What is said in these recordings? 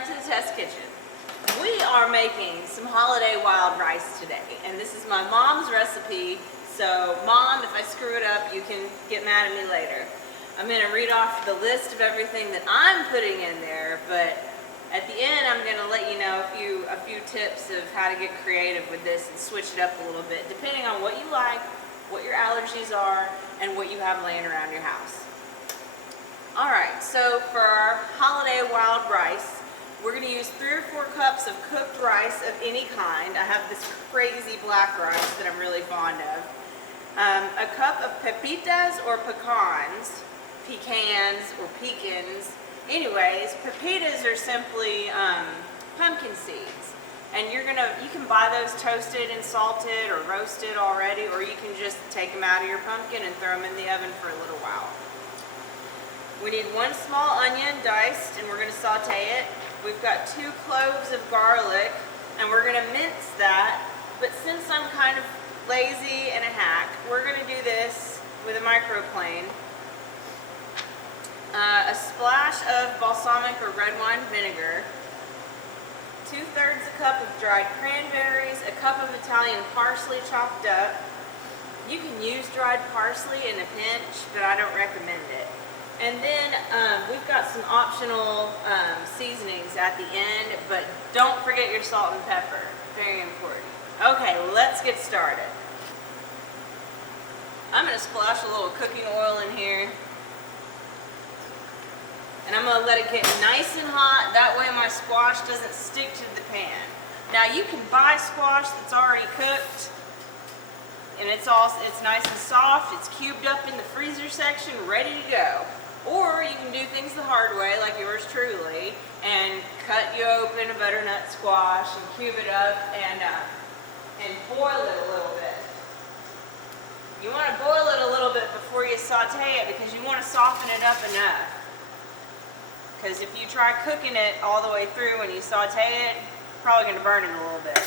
back to the test kitchen. We are making some holiday wild rice today, and this is my mom's recipe, so Mom, if I screw it up, you can get mad at me later. I'm going to read off the list of everything that I'm putting in there, but at the end I'm going to let you know a few tips of how to get creative with this and switch it up a little bit, depending on what you like, what your allergies are, and what you have laying around your house. Alright, so for our holiday wild rice, we're going to use 3 or 4 cups of cooked rice of any kind. I have this crazy black rice that I'm really fond of. A cup of pepitas or pecans or pecans. Anyways, pepitas are simply pumpkin seeds. And you can buy those toasted and salted or roasted already, or you can just take them out of your pumpkin and throw them in the oven for a little while. We need 1 small onion diced, and we're going to saute it. We've got 2 cloves of garlic, and we're going to mince that. But since I'm kind of lazy and a hack, we're going to do this with a microplane. A splash of balsamic or red wine vinegar. 2/3 a cup of dried cranberries. A cup of Italian parsley chopped up. You can use dried parsley in a pinch, but I don't recommend it. And then we've got some optional seasonings at the end, but don't forget your salt and pepper. Very important. Okay, let's get started. I'm going to splash a little cooking oil in here. And I'm going to let it get nice and hot. That way my squash doesn't stick to the pan. Now you can buy squash that's already cooked. And it's nice and soft. It's cubed up in the freezer section, ready to go. Or you can do things the hard way, like yours truly, and cut you open a butternut squash and cube it up and boil it a little bit. You want to boil it a little bit before you saute it because you want to soften it up enough. Because if you try cooking it all the way through when you saute it, you're probably going to burn it a little bit.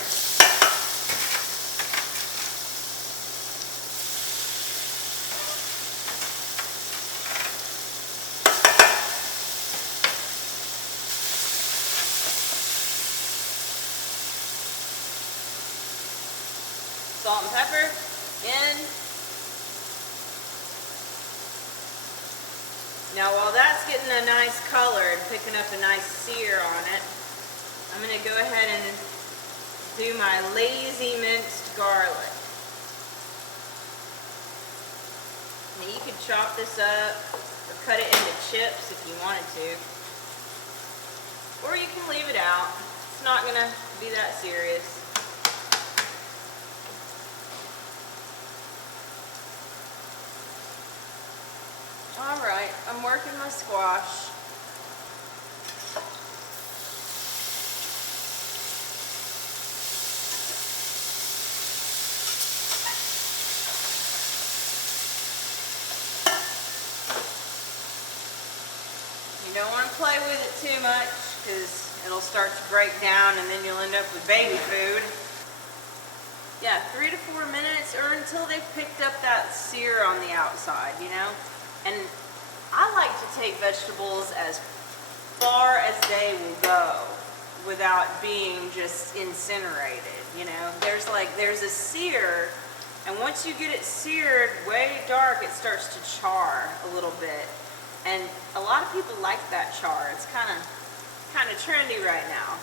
Salt and pepper in. Now while that's getting a nice color and picking up a nice sear on it, I'm going to go ahead and do my lazy minced garlic. Now you could chop this up or cut it into chips if you wanted to. Or you can leave it out. It's not going to be that serious. Alright, I'm working my squash. You don't want to play with it too much because it'll start to break down and then you'll end up with baby food. Yeah, 3 to 4 minutes or until they've picked up that sear on the outside, you know? And I like to take vegetables as far as they will go without being just incinerated, you know. There's a sear, and once you get it seared way dark, it starts to char a little bit. And a lot of people like that char. It's kind of trendy right now.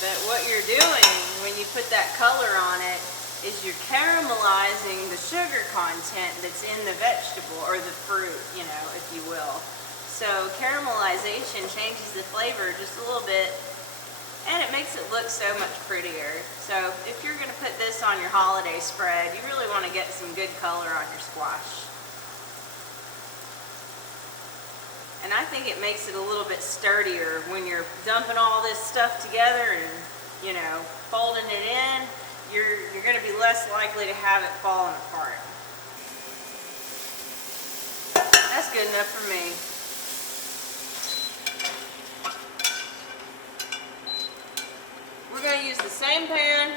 But what you're doing when you put that color on it is you're caramelizing the sugar content that's in the vegetable or the fruit, you know, if you will. So caramelization changes the flavor just a little bit and it makes it look so much prettier. So if you're going to put this on your holiday spread, you really want to get some good color on your squash. And I think it makes it a little bit sturdier when you're dumping all this stuff together and, you know, folding it in. You're going to be less likely to have it falling apart. That's good enough for me. We're going to use the same pan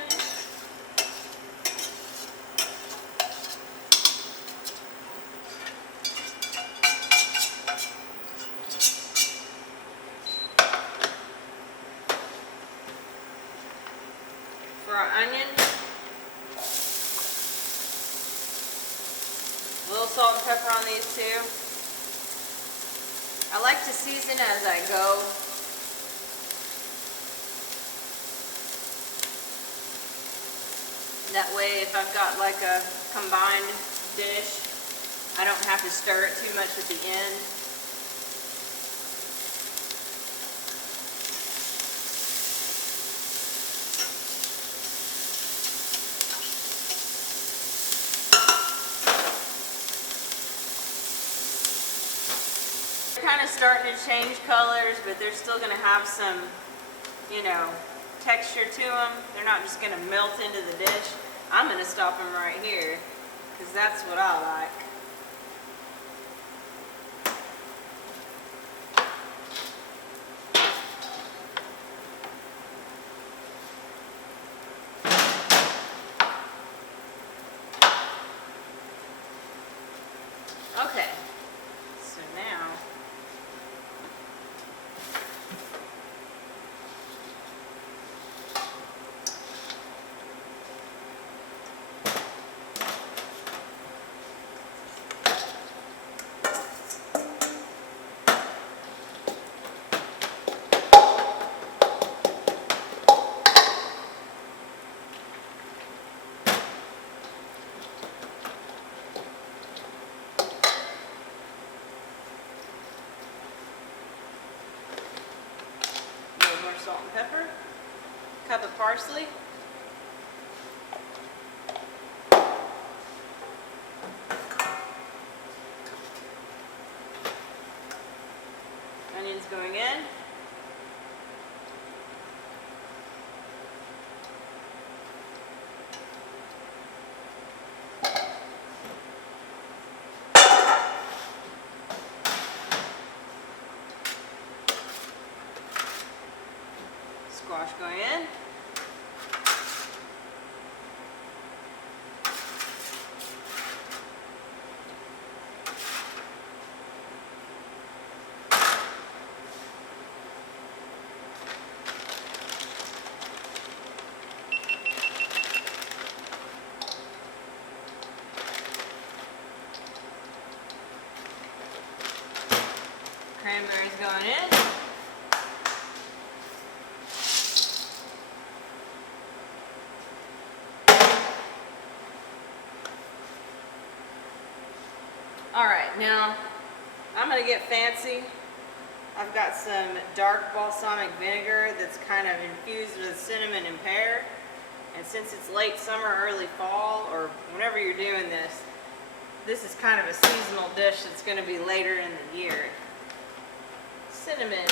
little salt and pepper on these too. I like to season as I go. That way, if I've got like a combined dish, I don't have to stir it too much at the end. They're kind of starting to change colors, but they're still going to have some, you know, texture to them. They're not just going to melt into the dish. I'm going to stop them right here because that's what I like. Okay, so now salt and pepper, cup of parsley, onions going in, squash going in, cranberries going in, alright, now I'm going to get fancy. I've got some dark balsamic vinegar that's kind of infused with cinnamon and pear. And since it's late summer, early fall, or whenever you're doing this, this is kind of a seasonal dish that's going to be later in the year. Cinnamon and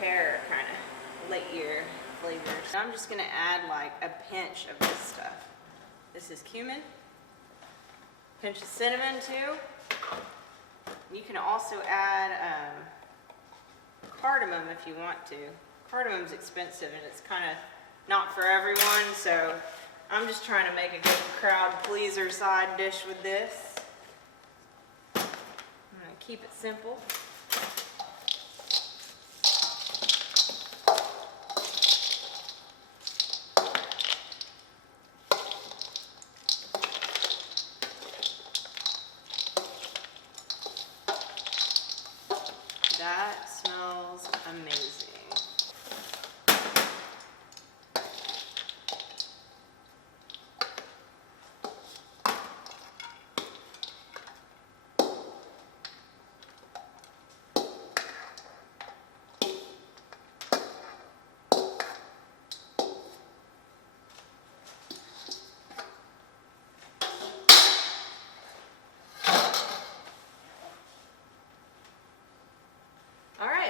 pear kind of late year flavors. I'm just going to add like a pinch of this stuff. This is cumin. Pinch of cinnamon too. You can also add cardamom if you want to. Cardamom's expensive and it's kind of not for everyone, so I'm just trying to make a good crowd pleaser side dish with this. I'm going to keep it simple. That smells amazing.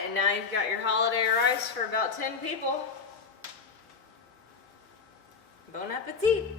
And now you've got your holiday rice for about 10 people. Bon appetit!